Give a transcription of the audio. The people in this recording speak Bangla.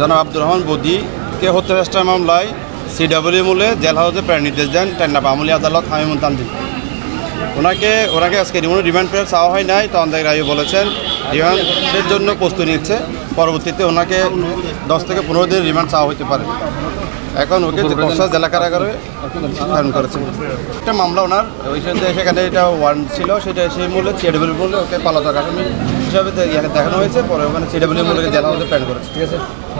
জনাব আব্দুর রহমান বদিকে হত্যা চেষ্টার মামলায় সিডব্লিউ মূলে জেল হাউসে প্রেরণ নির্দেশ দেন টেকনাফ আমলি আদালত হামিমুল তানজিল। ওনাকে আজকে রিমান্ড পেয়ে চাওয়া হয় নাই। তদন্তকারী আইয়ুব বলেছেন রিমান্ডের জন্য প্রস্তুতি নিচ্ছে, পরবর্তীতে ওনাকে 10 থেকে 15 দিন রিমান্ড চাওয়া হতে পারে। এখন ওকে কক্সবাজার জেলা কারাগারে প্রেরণ করেছে। একটা মামলা ওনার সেখানে এটা ওয়ারেন্ট ছিল, সেটা সেই মূল্যে সিডব্লিউ মূল্যে ওকে পলাতক আসামি হিসাবে দেখানো হয়েছে। পরে ওখানে সিডব্লিউ মূল্যে জেলা হাউসে প্রেরণ করেছে। ঠিক আছে।